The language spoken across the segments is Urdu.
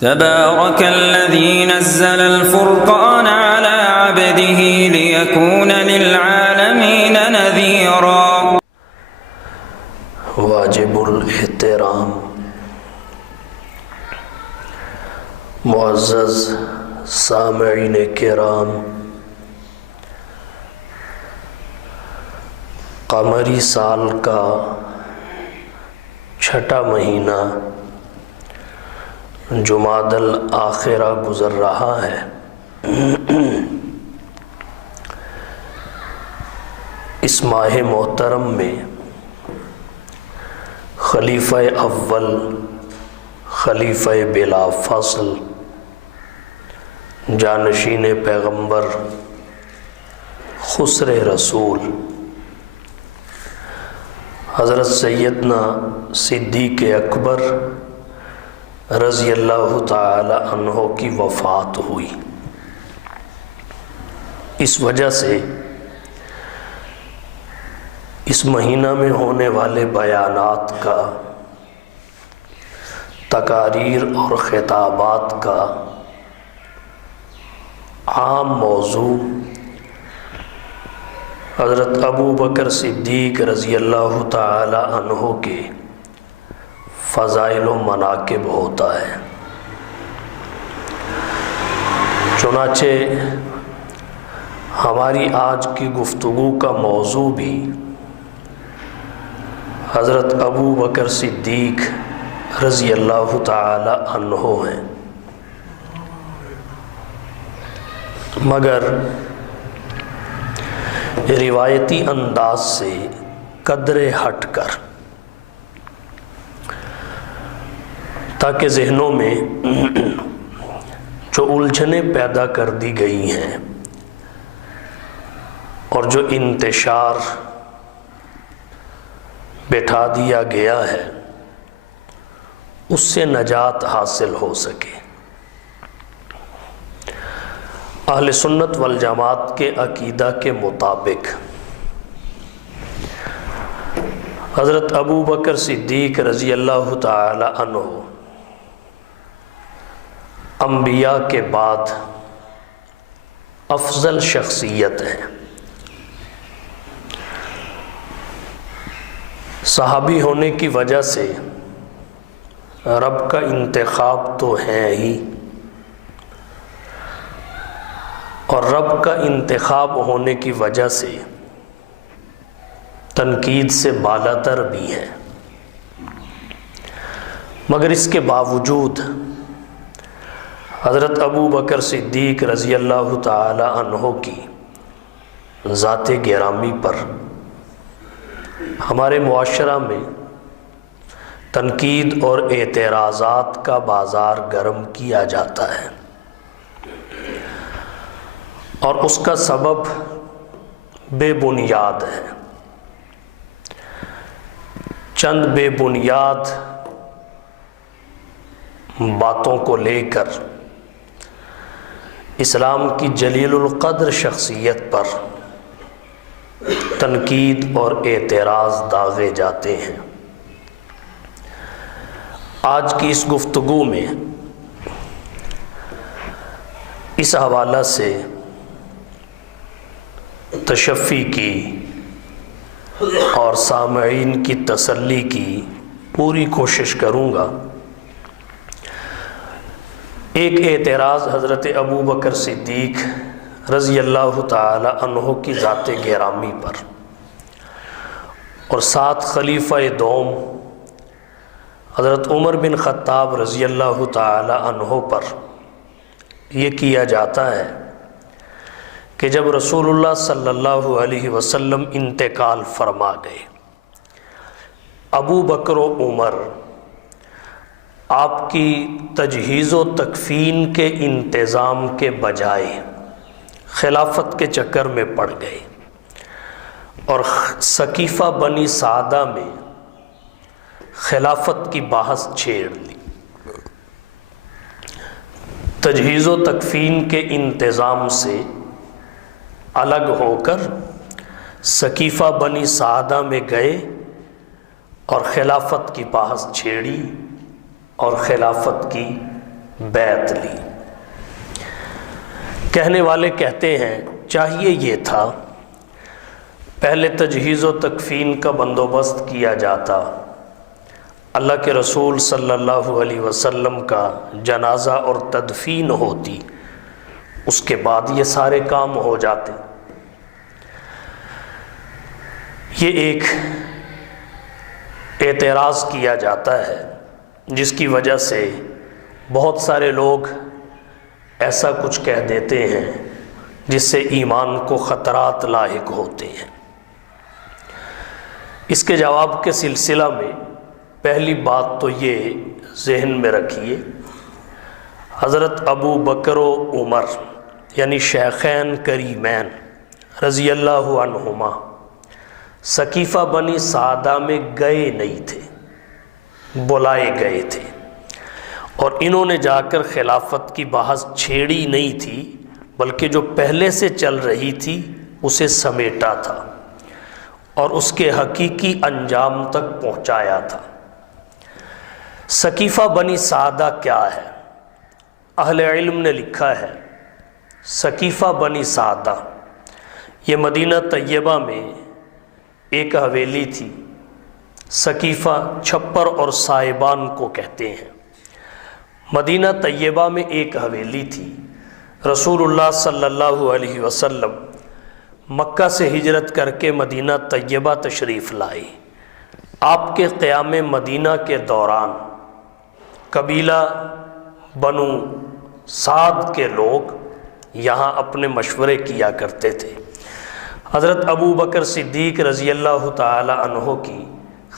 تبارك الذي نزل الفرقان على عبده ليكون للعالمين نذيرا. واجب الاحترام. معزز سامعین کرام، قمری سال کا چھٹا مہینہ جمادی الاخرہ گزر رہا ہے۔ اس ماہ محترم میں خلیفہ اول، خلیفہ بلا فصل، جانشین پیغمبر، خسر رسول حضرت سیدنا صدیق اکبر رضی اللہ تعالی عنہ کی وفات ہوئی۔ اس وجہ سے اس مہینہ میں ہونے والے بیانات کا، تقاریر اور خطابات کا عام موضوع حضرت ابو بکر صدیق رضی اللہ تعالی عنہ کے فضائل و مناقب ہوتا ہے۔ چنانچہ ہماری آج کی گفتگو کا موضوع بھی حضرت ابو بکر صدیق رضی اللہ تعالی عنہ ہیں، مگر روایتی انداز سے قدرے ہٹ کر، تاکہ ذہنوں میں جو الجھنیں پیدا کر دی گئی ہیں اور جو انتشار بٹھا دیا گیا ہے اس سے نجات حاصل ہو سکے۔ اہل سنت والجماعت کے عقیدہ کے مطابق حضرت ابو بکر صدیق رضی اللہ تعالی عنہ انبیاء کے بعد افضل شخصیت ہیں۔ صحابی ہونے کی وجہ سے رب کا انتخاب تو ہے ہی، اور رب کا انتخاب ہونے کی وجہ سے تنقید سے بالاتر بھی ہے، مگر اس کے باوجود حضرت ابو بکر صدیق رضی اللہ تعالی عنہ کی ذات گرامی پر ہمارے معاشرہ میں تنقید اور اعتراضات کا بازار گرم کیا جاتا ہے، اور اس کا سبب بے بنیاد ہے۔ چند بے بنیاد باتوں کو لے کر اسلام کی جلیل القدر شخصیت پر تنقید اور اعتراض داغے جاتے ہیں۔ آج کی اس گفتگو میں اس حوالہ سے تشفی کی اور سامعین کی تسلی کی پوری کوشش کروں گا۔ ایک اعتراض حضرت ابو بکر صدیق رضی اللہ تعالی عنہ کی ذات گرامی پر اور ساتھ خلیفہ دوم حضرت عمر بن خطاب رضی اللہ تعالی عنہ پر یہ کیا جاتا ہے کہ جب رسول اللہ صلی اللہ علیہ وسلم انتقال فرما گئے، ابو بکر و عمر آپ کی تجہیز و تکفین کے انتظام کے بجائے خلافت کے چکر میں پڑ گئے اور سقیفہ بنی سعدہ میں خلافت کی بحث چھیڑ لی۔ تجہیز و تکفین کے انتظام سے الگ ہو کر سقیفہ بنی سعدہ میں گئے اور خلافت کی بحث چھیڑی اور خلافت کی بیعت لی۔ کہنے والے کہتے ہیں چاہیے یہ تھا پہلے تجہیز و تکفین کا بندوبست کیا جاتا، اللہ کے رسول صلی اللہ علیہ وسلم کا جنازہ اور تدفین ہوتی، اس کے بعد یہ سارے کام ہو جاتے۔ یہ ایک اعتراض کیا جاتا ہے جس کی وجہ سے بہت سارے لوگ ایسا کچھ کہہ دیتے ہیں جس سے ایمان کو خطرات لاحق ہوتے ہیں۔ اس کے جواب کے سلسلہ میں پہلی بات تو یہ ذہن میں رکھیے، حضرت ابو بکر و عمر یعنی شیخین کریمین رضی اللہ عنہما ثقیفہ بنی سعدہ میں گئے نہیں تھے، بلائے گئے تھے، اور انہوں نے جا کر خلافت کی بحث چھیڑی نہیں تھی، بلکہ جو پہلے سے چل رہی تھی اسے سمیٹا تھا اور اس کے حقیقی انجام تک پہنچایا تھا۔ ثقیفہ بنی سعدہ کیا ہے؟ اہل علم نے لکھا ہے ثقیفہ بنی سعدہ یہ مدینہ طیبہ میں ایک حویلی تھی۔ ثقیفہ چھپر اور سائبان کو کہتے ہیں۔ مدینہ طیبہ میں ایک حویلی تھی۔ رسول اللہ صلی اللہ علیہ وسلم مکہ سے ہجرت کر کے مدینہ طیبہ تشریف لائے۔ آپ کے قیام مدینہ کے دوران قبیلہ بنو سعد کے لوگ یہاں اپنے مشورے کیا کرتے تھے۔ حضرت ابو بکر صدیق رضی اللہ تعالی عنہ کی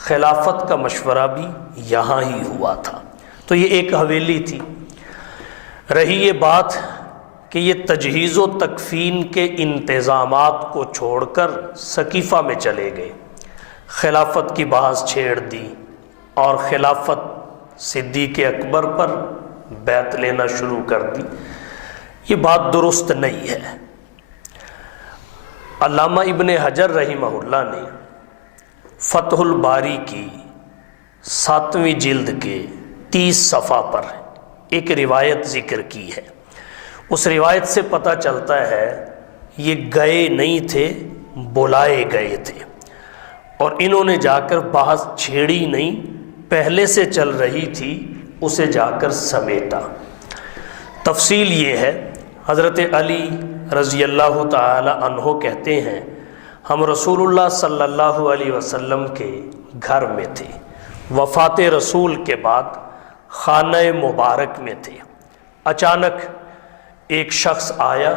خلافت کا مشورہ بھی یہاں ہی ہوا تھا۔ تو یہ ایک حویلی تھی۔ رہی یہ بات کہ یہ تجہیز و تکفین کے انتظامات کو چھوڑ کر ثقیفہ میں چلے گئے، خلافت کی بحث چھیڑ دی اور خلافت صدیق اکبر پر بیعت لینا شروع کر دی۔ یہ بات درست نہیں ہے۔ علامہ ابن حجر رحمہ اللہ نے فتح الباری کی 7ویں جلد کے 30 صفحہ پر ایک روایت ذکر کی ہے۔ اس روایت سے پتہ چلتا ہے یہ گئے نہیں تھے، بلائے گئے تھے، اور انہوں نے جا کر بحث چھیڑی نہیں، پہلے سے چل رہی تھی اسے جا کر سمیٹا۔ تفصیل یہ ہے، حضرت علی رضی اللہ تعالی عنہ کہتے ہیں ہم رسول اللہ صلی اللہ علیہ وسلم کے گھر میں تھے، وفات رسول کے بعد خانہ مبارک میں تھے۔ اچانک ایک شخص آیا،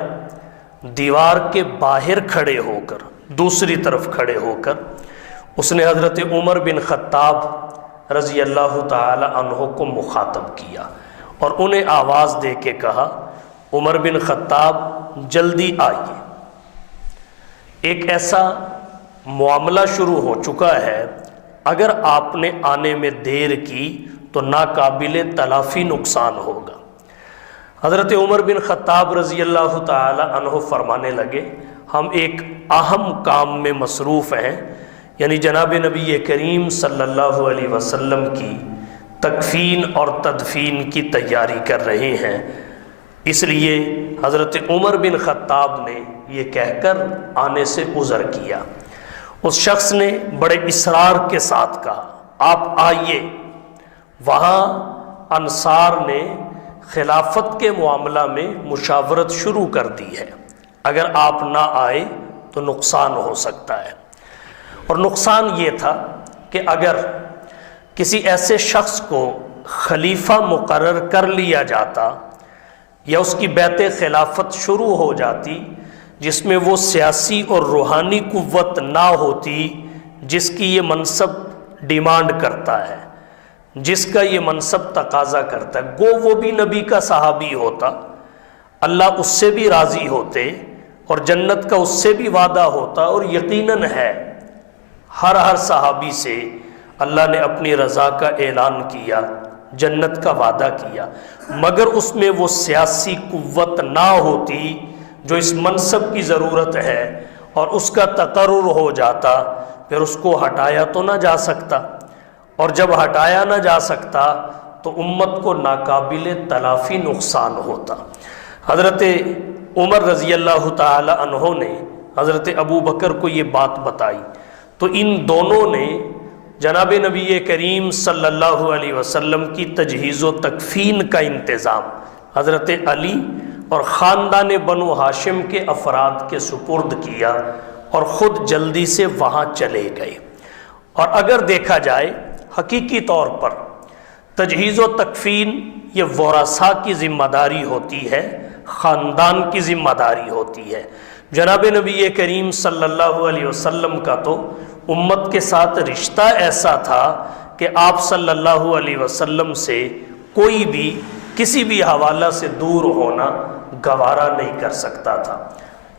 دیوار کے باہر کھڑے ہو کر، دوسری طرف کھڑے ہو کر اس نے حضرت عمر بن خطاب رضی اللہ تعالی عنہ کو مخاطب کیا اور انہیں آواز دے کے کہا عمر بن خطاب جلدی آئیے۔ ایک ایسا معاملہ شروع ہو چکا ہے، اگر آپ نے آنے میں دیر کی تو ناقابل تلافی نقصان ہوگا۔ حضرت عمر بن خطاب رضی اللہ تعالی عنہ فرمانے لگے ہم ایک اہم کام میں مصروف ہیں، یعنی جناب نبی کریم صلی اللہ علیہ وسلم کی تکفین اور تدفین کی تیاری کر رہے ہیں، اس لیے حضرت عمر بن خطاب نے یہ کہہ کر آنے سے عذر کیا۔ اس شخص نے بڑے اصرار کے ساتھ کہا آپ آئیے۔ وہاں انصار نے خلافت کے معاملہ میں مشاورت شروع کر دی ہے، اگر آپ نہ آئے تو نقصان ہو سکتا ہے۔ اور نقصان یہ تھا کہ اگر کسی ایسے شخص کو خلیفہ مقرر کر لیا جاتا یا اس کی بیعت خلافت شروع ہو جاتی جس میں وہ سیاسی اور روحانی قوت نہ ہوتی جس کی یہ منصب ڈیمانڈ کرتا ہے، جس کا یہ منصب تقاضا کرتا ہے، گو وہ بھی نبی کا صحابی ہوتا، اللہ اس سے بھی راضی ہوتے اور جنت کا اس سے بھی وعدہ ہوتا، اور یقیناً ہے ہر صحابی سے اللہ نے اپنی رضا کا اعلان کیا، جنت کا وعدہ کیا، مگر اس میں وہ سیاسی قوت نہ ہوتی جو اس منصب کی ضرورت ہے، اور اس کا تقرر ہو جاتا پھر اس کو ہٹایا تو نہ جا سکتا، اور جب ہٹایا نہ جا سکتا تو امت کو ناقابل تلافی نقصان ہوتا۔ حضرت عمر رضی اللہ تعالی عنہ نے حضرت ابو بکر کو یہ بات بتائی تو ان دونوں نے جناب نبی کریم صلی اللہ علیہ وسلم کی تجہیز و تکفین کا انتظام حضرت علی اور خاندان بنو ہاشم کے افراد کے سپرد کیا اور خود جلدی سے وہاں چلے گئے۔ اور اگر دیکھا جائے حقیقی طور پر تجہیز و تکفین یہ ورثاء کی ذمہ داری ہوتی ہے، خاندان کی ذمہ داری ہوتی ہے۔ جناب نبی کریم صلی اللہ علیہ وسلم کا تو امت کے ساتھ رشتہ ایسا تھا کہ آپ صلی اللہ علیہ وسلم سے کوئی بھی کسی بھی حوالہ سے دور ہونا گوارا نہیں کر سکتا تھا،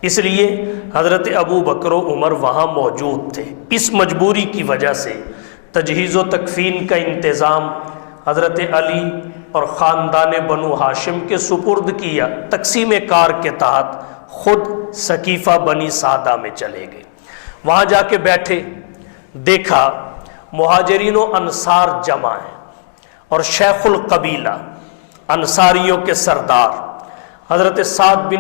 اس لیے حضرت ابو بکر و عمر وہاں موجود تھے۔ اس مجبوری کی وجہ سے تجہیز و تکفین کا انتظام حضرت علی اور خاندان بنو ہاشم کے سپرد کیا۔ تقسیم کار کے تحت خود سقیفہ بنی سعدہ میں چلے گئے، وہاں جا کے بیٹھے، دیکھا مہاجرین و انصار جمع ہیں اور شیخ القبیلہ انصاریوں کے سردار حضرت سعد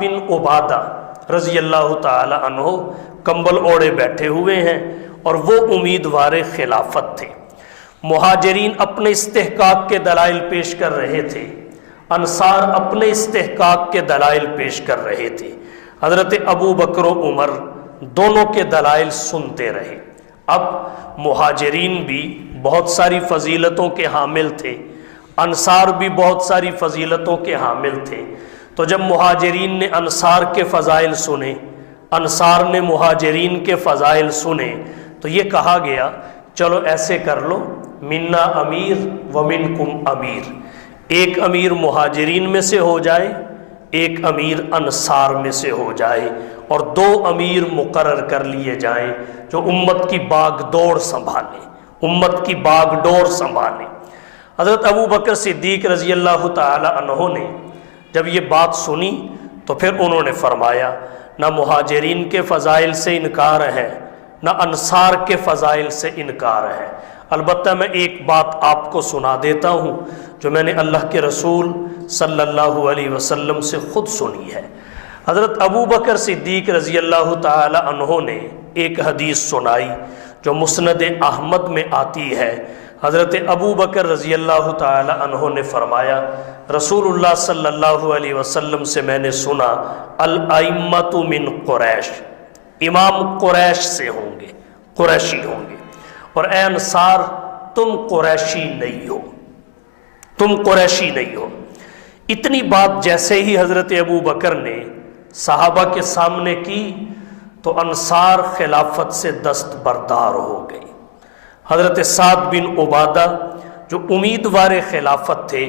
بن عبادہ رضی اللہ تعالی عنہ کمبل اوڑے بیٹھے ہوئے ہیں اور وہ امیدوار خلافت تھے۔ مہاجرین اپنے استحقاق کے دلائل پیش کر رہے تھے، انصار اپنے استحقاق کے دلائل پیش کر رہے تھے۔ حضرت ابو بکر و عمر دونوں کے دلائل سنتے رہے۔ اب مہاجرین بھی بہت ساری فضیلتوں کے حامل تھے، انصار بھی بہت ساری فضیلتوں کے حامل تھے، تو جب مہاجرین نے انصار کے فضائل سنے، انصار نے مہاجرین کے فضائل سنے، تو یہ کہا گیا چلو ایسے کر لو، منا امیر ومنکم امیر، ایک امیر مہاجرین میں سے ہو جائے، ایک امیر انصار میں سے ہو جائے، اور دو امیر مقرر کر لیے جائیں جو امت کی باغ دوڑ سنبھالیں، امت کی باغ ڈور سنبھالیں۔ حضرت ابو بکر صدیق رضی اللہ تعالی عنہ نے جب یہ بات سنی تو پھر انہوں نے فرمایا نہ مہاجرین کے فضائل سے انکار ہے، نہ انصار کے فضائل سے انکار ہے، البتہ میں ایک بات آپ کو سنا دیتا ہوں جو میں نے اللہ کے رسول صلی اللہ علیہ وسلم سے خود سنی ہے۔ حضرت ابو بکر صدیق رضی اللہ تعالی عنہ نے ایک حدیث سنائی جو مسند احمد میں آتی ہے۔ حضرت ابو بکر رضی اللہ تعالی عنہ نے فرمایا رسول اللہ صلی اللہ علیہ وسلم سے میں نے سنا الائمۃ من قریش، امام قریش سے ہوں گے، قریشی ہوں گے، اور اے انصار تم قریشی نہیں ہو، تم قریشی نہیں ہو۔ اتنی بات جیسے ہی حضرت ابو بکر نے صحابہ کے سامنے کی تو انصار خلافت سے دستبردار ہو گئی۔ حضرت سعد بن عبادہ جو امیدوار خلافت تھے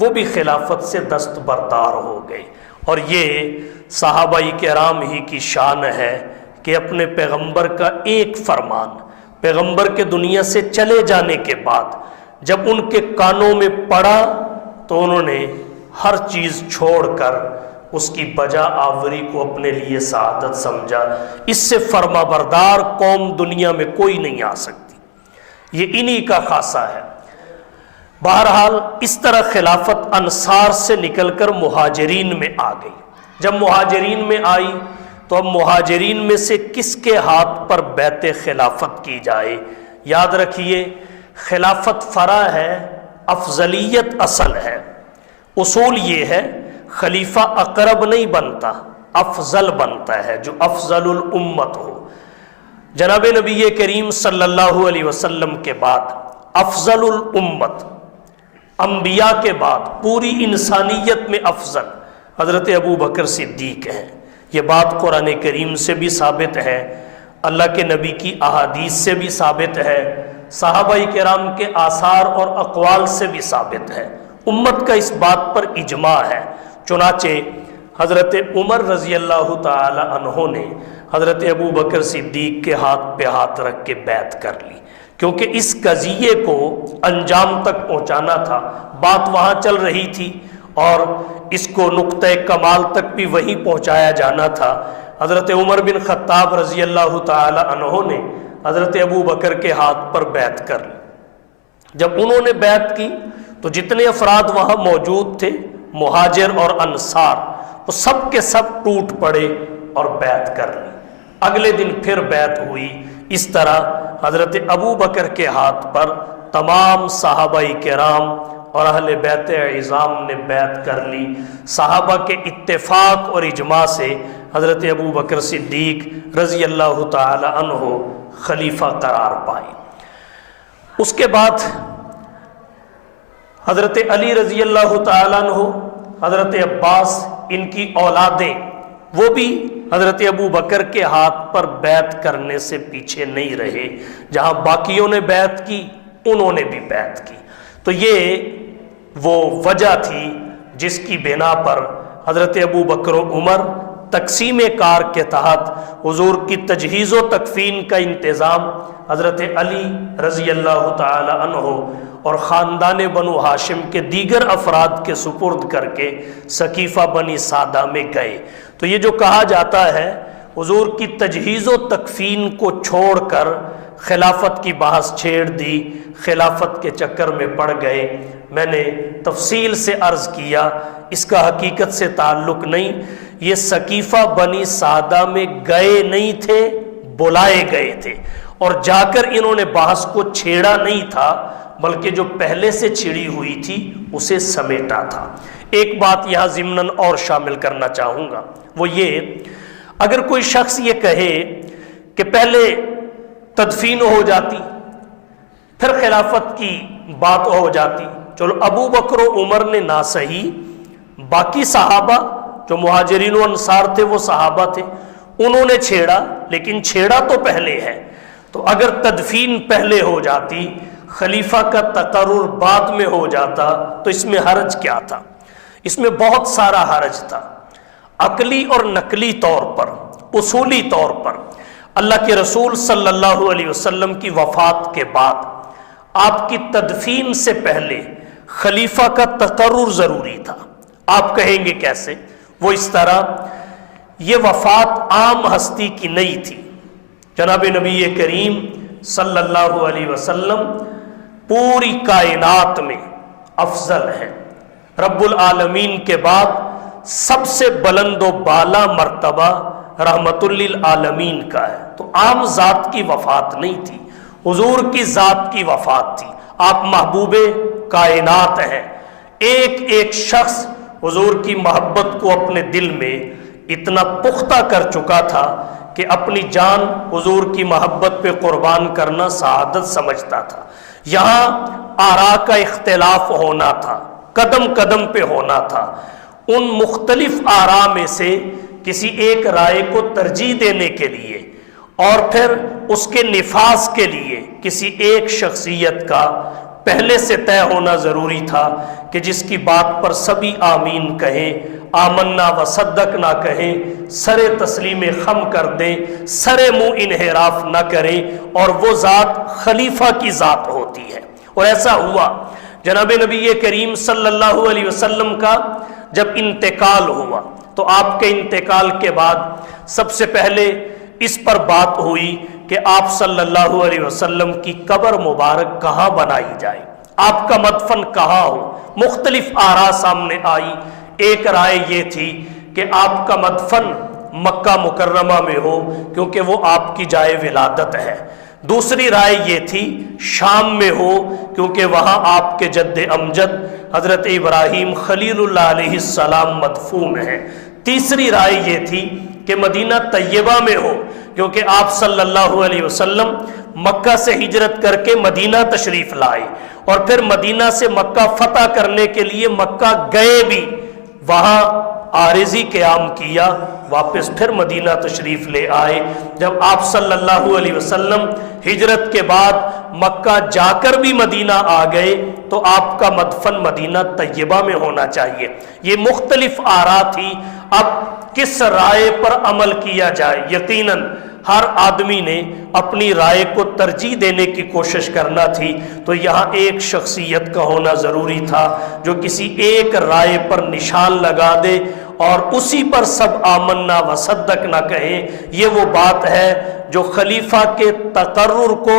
وہ بھی خلافت سے دستبردار ہو گئے، اور یہ صحابہ کرام ہی کی شان ہے کہ اپنے پیغمبر کا ایک فرمان پیغمبر کے دنیا سے چلے جانے کے بعد جب ان کے کانوں میں پڑا تو انہوں نے ہر چیز چھوڑ کر اس کی بجا آوری کو اپنے لیے سعادت سمجھا۔ اس سے فرما بردار قوم دنیا میں کوئی نہیں آ سکتی، یہ انہی کا خاصہ ہے۔ بہرحال اس طرح خلافت انصار سے نکل کر مہاجرین میں آ گئی۔ جب مہاجرین میں آئی تو اب مہاجرین میں سے کس کے ہاتھ پر بیعت خلافت کی جائے؟ یاد رکھیے خلافت فرع ہے، افضلیت اصل ہے۔ اصول یہ ہے خلیفہ اقرب نہیں بنتا، افضل بنتا ہے، جو افضل الامت ہو۔ جناب نبی کریم صلی اللہ علیہ وسلم کے بعد افضل الامت، انبیاء کے بعد پوری انسانیت میں افضل حضرت ابو بکر صدیق ہیں۔ یہ بات قرآن کریم سے بھی ثابت ہے، اللہ کے نبی کی احادیث سے بھی ثابت ہے، صحابہ کرام کے آثار اور اقوال سے بھی ثابت ہے، امت کا اس بات پر اجماع ہے۔ چنانچہ حضرت عمر رضی اللہ تعالی عنہ نے حضرت ابو بکر صدیق کے ہاتھ پہ ہاتھ رکھ کے بیعت کر لی، کیونکہ اس قضیے کو انجام تک پہنچانا تھا، بات وہاں چل رہی تھی اور اس کو نقطہ کمال تک بھی وہیں پہنچایا جانا تھا۔ حضرت عمر بن خطاب رضی اللہ تعالی عنہ نے حضرت ابو بکر کے ہاتھ پر بیعت کر لی۔ جب انہوں نے بیعت کی تو جتنے افراد وہاں موجود تھے مہاجر اور انصار وہ سب کے سب ٹوٹ پڑے اور بیعت کر لی۔ اگلے دن پھر بیعت ہوئی۔ اس طرح حضرت ابو بکر کے ہاتھ پر تمام صحابہ کرام اور اہل بیت عظام نے بیعت کر لی۔ صحابہ کے اتفاق اور اجماع سے حضرت ابو بکر صدیق رضی اللہ تعالی عنہ خلیفہ قرار پائے۔ اس کے بعد حضرت علی رضی اللہ تعالیٰ عنہ، حضرت عباس، ان کی اولادیں وہ بھی حضرت ابو بکر کے ہاتھ پر بیعت کرنے سے پیچھے نہیں رہے۔ جہاں باقیوں نے بیعت کی انہوں نے بھی بیعت کی۔ تو یہ وہ وجہ تھی جس کی بنا پر حضرت ابو بکر و عمر تقسیم کار کے تحت حضور کی تجہیز و تکفین کا انتظام حضرت علی رضی اللہ تعالی عنہ اور خاندان بنو ہاشم کے دیگر افراد کے سپرد کر کے سقیفہ بنی سعدہ میں گئے۔ تو یہ جو کہا جاتا ہے حضور کی تجہیز و تکفین کو چھوڑ کر خلافت کی بحث چھیڑ دی، خلافت کے چکر میں پڑ گئے، میں نے تفصیل سے عرض کیا اس کا حقیقت سے تعلق نہیں۔ یہ سقیفہ بنی سعدہ میں گئے نہیں تھے، بلائے گئے تھے، اور جا کر انہوں نے بحث کو چھیڑا نہیں تھا بلکہ جو پہلے سے چھڑی ہوئی تھی اسے سمیٹا تھا۔ ایک بات یہاں ضمناً اور شامل کرنا چاہوں گا، وہ یہ اگر کوئی شخص یہ کہے کہ پہلے تدفین ہو جاتی پھر خلافت کی بات ہو جاتی، چلو ابو بکر و عمر نے نہ صحیح، باقی صحابہ جو مہاجرین و انصار تھے وہ صحابہ تھے، انہوں نے چھیڑا، لیکن چھیڑا تو پہلے ہے۔ تو اگر تدفین پہلے ہو جاتی، خلیفہ کا تقرر بعد میں ہو جاتا، تو اس میں حرج کیا تھا؟ اس میں بہت سارا حرج تھا، عقلی اور نقلی طور پر، اصولی طور پر۔ اللہ کے رسول صلی اللہ علیہ وسلم کی وفات کے بعد آپ کی تدفین سے پہلے خلیفہ کا تقرر ضروری تھا۔ آپ کہیں گے کیسے؟ وہ اس طرح، یہ وفات عام ہستی کی نہیں تھی۔ جناب نبی کریم صلی اللہ علیہ وسلم پوری کائنات میں افضل ہے، رب العالمین کے بعد سب سے بلند و بالا مرتبہ رحمت للعالمین کا ہے۔ تو عام ذات کی وفات نہیں تھی، حضور کی ذات کی وفات تھی۔ آپ محبوب کائنات ہیں۔ ایک ایک شخص حضور کی محبت کو اپنے دل میں اتنا پختہ کر چکا تھا کہ اپنی جان حضور کی محبت پہ قربان کرنا سعادت سمجھتا تھا۔ یہاں آراء کا اختلاف ہونا تھا، قدم قدم پہ ہونا تھا۔ ان مختلف آراء میں سے کسی ایک رائے کو ترجیح دینے کے لیے اور پھر اس کے نفاذ کے لیے کسی ایک شخصیت کا پہلے سے طے ہونا ضروری تھا کہ جس کی بات پر سبھی آمین کہیں، آمنا و صدق نہ کہیں، سر تسلیم خم کر دیں، سر منہ انحراف نہ کریں، اور وہ ذات خلیفہ کی ذات ہوتی ہے۔ اور ایسا ہوا، جناب نبی کریم صلی اللہ علیہ وسلم کا جب انتقال ہوا تو آپ کے انتقال کے بعد سب سے پہلے اس پر بات ہوئی کہ آپ صلی اللہ علیہ وسلم کی قبر مبارک کہاں بنائی جائے، آپ کا مدفن کہاں ہو۔ مختلف آراء سامنے آئی۔ ایک رائے یہ تھی کہ آپ کا مدفن مکہ مکرمہ میں ہو کیونکہ وہ آپ کی جائے ولادت ہے۔ دوسری رائے یہ تھی شام میں ہو کیونکہ وہاں آپ کے جد امجد حضرت ابراہیم خلیل اللہ علیہ السلام مدفون ہیں۔ تیسری رائے یہ تھی کہ مدینہ طیبہ میں ہو کیونکہ آپ صلی اللہ علیہ وسلم مکہ سے ہجرت کر کے مدینہ تشریف لائے، اور پھر مدینہ سے مکہ فتح کرنے کے لیے مکہ گئے بھی، وہاں عارضی قیام کیا، واپس پھر مدینہ تشریف لے آئے۔ جب آپ صلی اللہ علیہ وسلم ہجرت کے بعد مکہ جا کر بھی مدینہ آ گئے تو آپ کا مدفن مدینہ طیبہ میں ہونا چاہیے۔ یہ مختلف آراء تھی، اب کس رائے پر عمل کیا جائے؟ یقیناً ہر آدمی نے اپنی رائے کو ترجیح دینے کی کوشش کرنا تھی، تو یہاں ایک شخصیت کا ہونا ضروری تھا جو کسی ایک رائے پر نشان لگا دے اور اسی پر سب آمنا و صدق نہ کہیں۔ یہ وہ بات ہے جو خلیفہ کے تقرر کو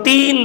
3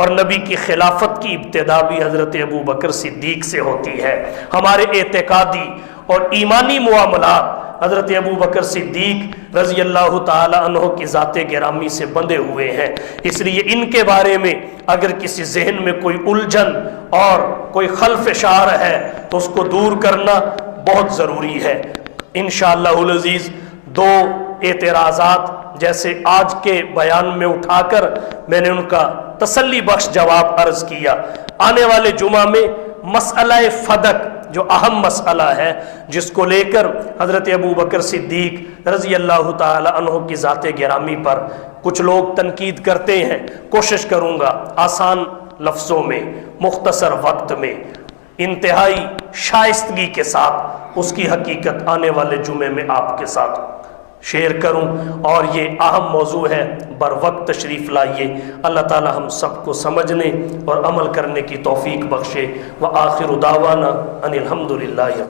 اور نبی کی خلافت کی ابتدا بھی حضرت ابو بکر صدیق سے ہوتی ہے۔ ہمارے اعتقادی اور ایمانی معاملات حضرت ابو بکر صدیق رضی اللہ تعالی عنہ کی ذات گرامی سے بندھے ہوئے ہیں، اس لیے ان کے بارے میں اگر کسی ذہن میں کوئی الجھن اور کوئی خلف اشار ہے تو اس کو دور کرنا بہت ضروری ہے۔ انشاءاللہ العزیز دو اعتراضات جیسے آج کے بیان میں اٹھا کر میں نے ان کا تسلی بخش جواب عرض کیا۔ آنے والے جمعہ میں مسئلہ فدق جو اہم مسئلہ ہے، جس کو لے کر حضرت ابو بکر صدیق رضی اللہ تعالی عنہ کی ذات گرامی پر کچھ لوگ تنقید کرتے ہیں، کوشش کروں گا آسان لفظوں میں، مختصر وقت میں، انتہائی شائستگی کے ساتھ اس کی حقیقت آنے والے جمعے میں آپ کے ساتھ شیئر کروں، اور یہ اہم موضوع ہے، بر وقت تشریف لائیے۔ اللہ تعالی ہم سب کو سمجھنے اور عمل کرنے کی توفیق بخشے۔ وآخر دعوانا ان الحمدللہ۔